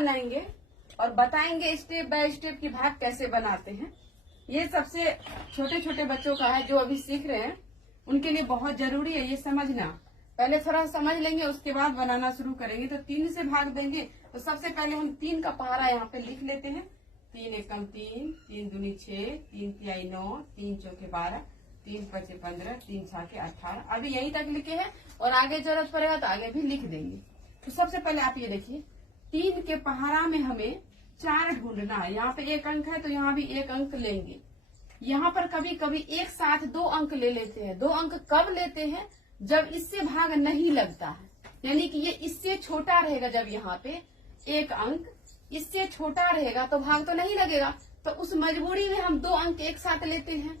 बनाएंगे और बताएंगे स्टेप बाय स्टेप कि भाग कैसे बनाते हैं। ये सबसे छोटे छोटे बच्चों का है जो अभी सीख रहे हैं, उनके लिए बहुत जरूरी है ये समझना। पहले थोड़ा समझ लेंगे, उसके बाद बनाना शुरू करेंगे। तो 3 से भाग देंगे तो सबसे पहले हम 3 का पहाड़ा यहाँ पे लिख लेते हैं। 3 एकम 3, 3 दूनी 6, 3 तिहाई 9, 3 चौके 12, 3 पचे 15, 3 छाके 18। अभी यहीं तक लिखे हैं और आगे जरूरत पड़ेगा तो आगे भी लिख देंगे। तो सबसे पहले आप ये देखिए, 3 के पहाड़ा में हमें 4 ढूंढना है। यहाँ पे 1 अंक है तो यहाँ भी 1 अंक लेंगे। यहाँ पर कभी कभी एक साथ 2 अंक ले लेते हैं। 2 अंक कब लेते हैं? जब इससे भाग नहीं लगता है, यानी कि ये इससे छोटा रहेगा। जब यहाँ पे 1 अंक इससे छोटा रहेगा तो भाग तो नहीं लगेगा, तो उस मजबूरी में हम 2 अंक एक साथ लेते हैं।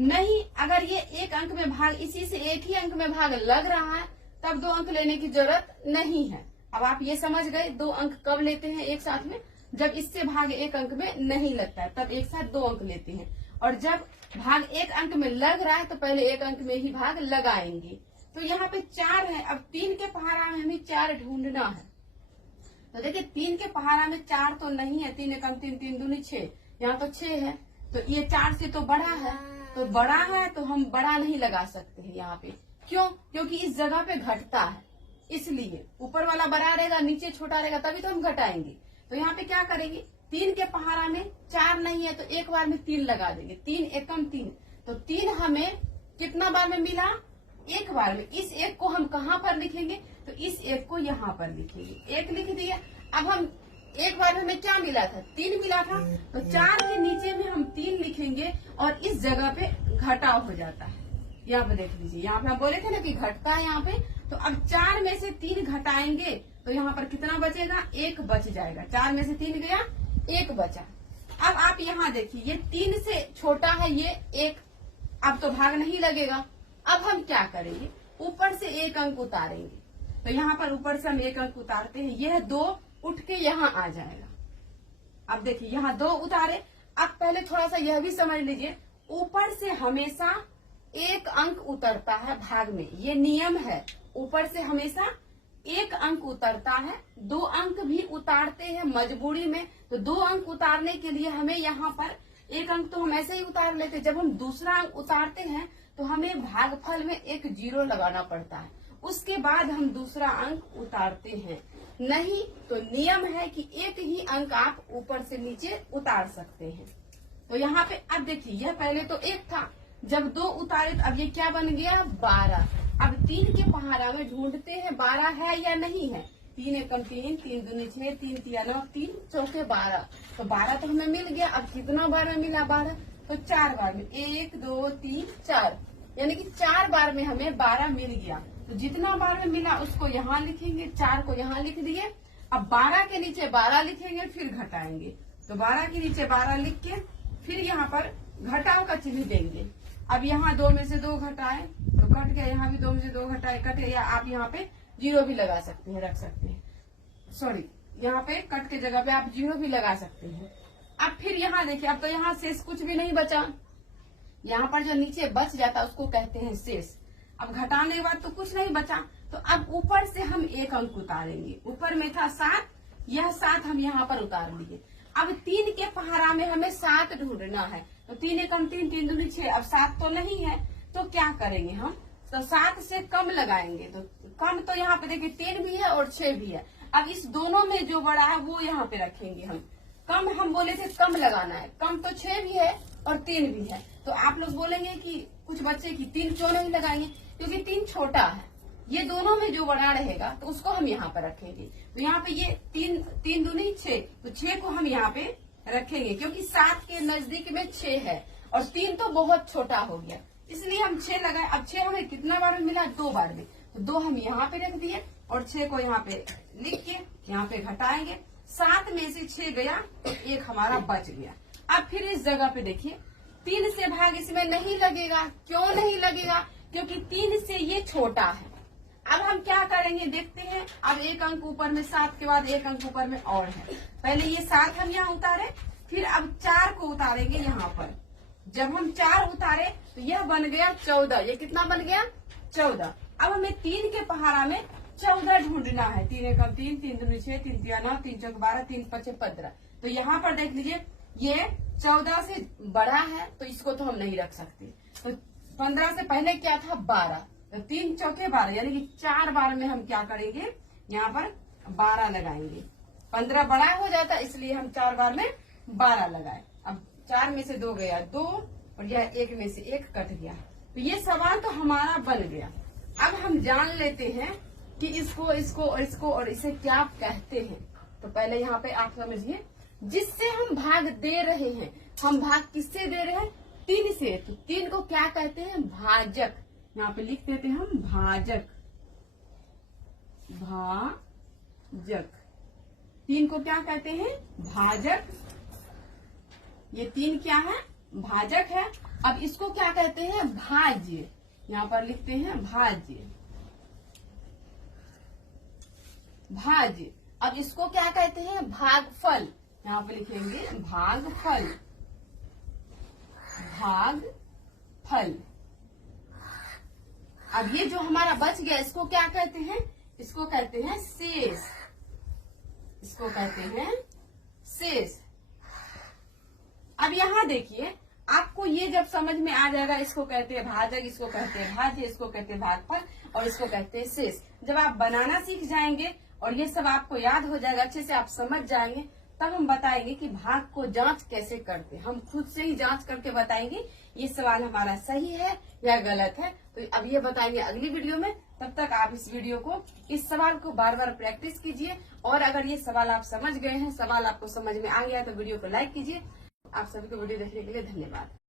नहीं, अगर ये 1 अंक में भाग, इसी से 1 ही अंक में भाग लग रहा है, तब 2 अंक लेने की जरूरत नहीं है। अब आप ये समझ गए 2 अंक कब लेते हैं एक साथ में? जब इससे भाग 1 अंक में नहीं लगता है तब एक साथ 2 अंक लेते हैं, और जब भाग 1 अंक में लग रहा है तो पहले 1 अंक में ही भाग लगाएंगे। तो यहाँ पे 4 है। अब 3 के पहाड़ा में हमें 4 ढूंढना है। तो देखिए 3 के पहाड़ा में 4 तो नहीं है। 3 एकम 3, 3 दूनी 6, यहाँ तो 6 है। तो ये 4 से तो बड़ा है, तो बड़ा है तो हम बड़ा नहीं लगा सकते हैं यहाँ पे। क्यों? क्योंकि इस जगह पे घटता है, इसलिए ऊपर वाला बड़ा रहेगा, नीचे छोटा रहेगा, तभी तो हम घटाएंगे। तो यहाँ पे क्या करेंगे, 3 के पहाड़ा में 4 नहीं है तो एक बार में 3 लगा देंगे। 3 एकम 3, तो 3 हमें कितना बार में मिला? एक बार में। इस 1 को हम कहाँ पर लिखेंगे? तो इस 1 को यहाँ पर लिखेंगे। 1 लिख दिया। अब हम एक बार में हमें क्या मिला था? 3 मिला था, तो 4 के नीचे में हम 3 लिखेंगे और इस जगह पे घटाव हो जाता है। यहाँ पे देख लीजिए, यहाँ पे हम बोले थे ना कि घटता है यहाँ पे। तो अब 4 में से 3 घटाएंगे तो यहाँ पर कितना बचेगा? 1 बच जाएगा। 4 में से 3 गया, 1 बचा। अब आप यहाँ देखिए, ये 3 से छोटा है ये 1, अब तो भाग नहीं लगेगा। अब हम क्या करेंगे, ऊपर से 1 अंक उतारेंगे। तो यहाँ पर ऊपर से हम 1 अंक उतारते हैं, यह 2 उठ के यहाँ आ जाएगा। अब देखिए यहाँ 2 उतारे। अब पहले थोड़ा सा यह भी समझ लीजिए, ऊपर से हमेशा 1 अंक उतरता है भाग में, ये नियम है। ऊपर से हमेशा 1 अंक उतरता है। 2 अंक भी उतारते हैं मजबूरी में। तो 2 अंक उतारने के लिए हमें यहाँ पर 1 अंक तो हम ऐसे ही उतार लेते। जब हम दूसरा अंक उतारते हैं तो हमें भागफल में एक 0 लगाना पड़ता है, उसके बाद हम दूसरा अंक उतारते हैं। नहीं तो नियम है कि 1 ही अंक आप ऊपर से नीचे उतार सकते हैं। तो यहाँ पे अब देखिए, यह पहले तो 1 था, जब 2 उतारे तो अब ये क्या बन गया? 12। अब 3 के पहाड़ा में ढूंढते हैं 12 है या नहीं है। 3 एकम 3, 3 दूनी 6, 3 तिया 9, 3 चौके 12। तो 12 तो हमें मिल गया। अब कितना बार में मिला? 12, तो 4 बार में। 1 2 3 4, यानी कि 4 बार में हमें 12 मिल गया। तो जितना बार में मिला उसको यहाँ लिखेंगे, 4 को यहाँ लिख दिए। अब 12 के नीचे 12 लिखेंगे, फिर घटाएंगे। तो 12 के नीचे 12 लिख के फिर यहाँ पर घटाव का चिन्ह देंगे। अब यहाँ 2 में से 2 घटाए तो कट गया, यहाँ भी 2 में से 2 घटाए कट गया। या आप यहाँ पे 0 भी लगा सकते हैं, रख सकते हैं। सॉरी, यहाँ पे कट के जगह पे आप 0 भी लगा सकते हैं। अब फिर यहाँ देखिए, अब तो यहाँ शेष कुछ भी नहीं बचा। यहाँ पर जो नीचे बच जाता है उसको कहते हैं शेष। अब घटाने के बाद तो कुछ नहीं बचा, तो अब ऊपर से हम 1 अंक उतारेंगे। ऊपर में था 7, यह 7 हम यहाँ पर उतार लिए। अब 3 के पहाड़ा में हमें 7 ढूंढना है। तो 3 एकम 3, 3 दूनी 6, अब 7 तो नहीं है, तो क्या करेंगे हम? तो 7 से कम लगाएंगे। तो कम तो यहाँ पे देखिए 3 भी है और 6 भी है। अब इस दोनों में जो बड़ा है वो यहाँ पे रखेंगे हम। कम हम बोले थे कम लगाना है, कम तो 6 भी है और 3 भी है। तो आप लोग बोलेंगे कि कुछ बच्चे की 3 क्यों नहीं लगाएंगे? क्योंकि 3 छोटा है, ये दोनों में जो बड़ा रहेगा तो उसको हम यहाँ पर रखेंगे। तो यहाँ पे ये 3 दूनी 6, तो 6 को हम यहाँ पे रखेंगे क्योंकि 7 के नजदीक में 6 है और 3 तो बहुत छोटा हो गया, इसलिए हम 6 लगाए। अब 6 हमें कितना बार में मिला? 2 बार में। तो 2 हम यहाँ पे रख दिए और 6 को यहाँ पे लिख के यहाँ पे घटाएंगे। 7 में से 6 गया तो 1 हमारा बच गया। अब फिर इस जगह पे देखिए, 3 से भाग इसमें नहीं लगेगा। क्यों नहीं लगेगा? क्योंकि 3 से ये छोटा है। अब हम क्या करेंगे देखते हैं। अब 1 अंक ऊपर में, 7 के बाद 1 अंक ऊपर में और है। पहले ये 7 हम यहाँ उतारे, फिर अब 4 को उतारेंगे यहाँ पर। जब हम 4 उतारे तो यह बन गया 14। ये कितना बन गया? 14। अब हमें 3 के पहाड़ा में 14 ढूंढना है। 3 एकम 3, 3 दूनी 6, 3 तिया 9, 3 चौक 12, 3 पचे 15। तो यहाँ पर देख लीजिए ये 14 से बड़ा है तो इसको तो हम नहीं रख सकते। तो 15 से पहले क्या था 12, तो 3 चौके 12 यानी कि 4 बार में हम क्या करेंगे, यहाँ पर 12 लगाएंगे। 15 बड़ा हो जाता इसलिए हम 4 बार में 12 लगाए। अब 4 में से 2 गया 2 और यह 1 में से 1 कट गया। तो ये सवाल तो हमारा बन गया। अब हम जान लेते हैं कि इसको इसको और इसको और इसे क्या कहते हैं। तो पहले यहाँ पे आप समझिए, जिससे हम भाग दे रहे हैं, हम भाग किससे दे रहे हैं, 3 से। तो 3 को क्या कहते हैं, भाजक। यहाँ पे लिख देते हैं हम भाजक, भाजक। 3 को क्या कहते हैं, भाजक। ये 3 क्या है, भाजक है। अब इसको क्या कहते हैं, भाज्य। यहाँ पर लिखते हैं भाज्य, भाज्य। अब इसको क्या कहते हैं, भागफल। यहाँ पे लिखेंगे भागफल, भागफल। अब ये जो हमारा बच गया इसको क्या कहते हैं, इसको कहते हैं शेष, इसको कहते हैं शेष। अब यहाँ देखिए, आपको ये जब समझ में आ जाएगा, इसको कहते हैं भाजक, इसको कहते हैं भाज्य, इसको कहते हैं भागफल और इसको कहते हैं शेष। जब आप बनाना सीख जाएंगे और ये सब आपको याद हो जाएगा, अच्छे से आप समझ जाएंगे, तब हम बताएंगे कि भाग को जांच कैसे करते हैं। हम खुद से ही जांच करके बताएंगे ये सवाल हमारा सही है या गलत है। तो अब ये बताएंगे अगली वीडियो में। तब तक आप इस वीडियो को, इस सवाल को बार बार प्रैक्टिस कीजिए। और अगर ये सवाल आप समझ गए हैं, सवाल आपको समझ में आ गया, तो वीडियो को लाइक कीजिए। आप सभी को वीडियो देखने के लिए धन्यवाद।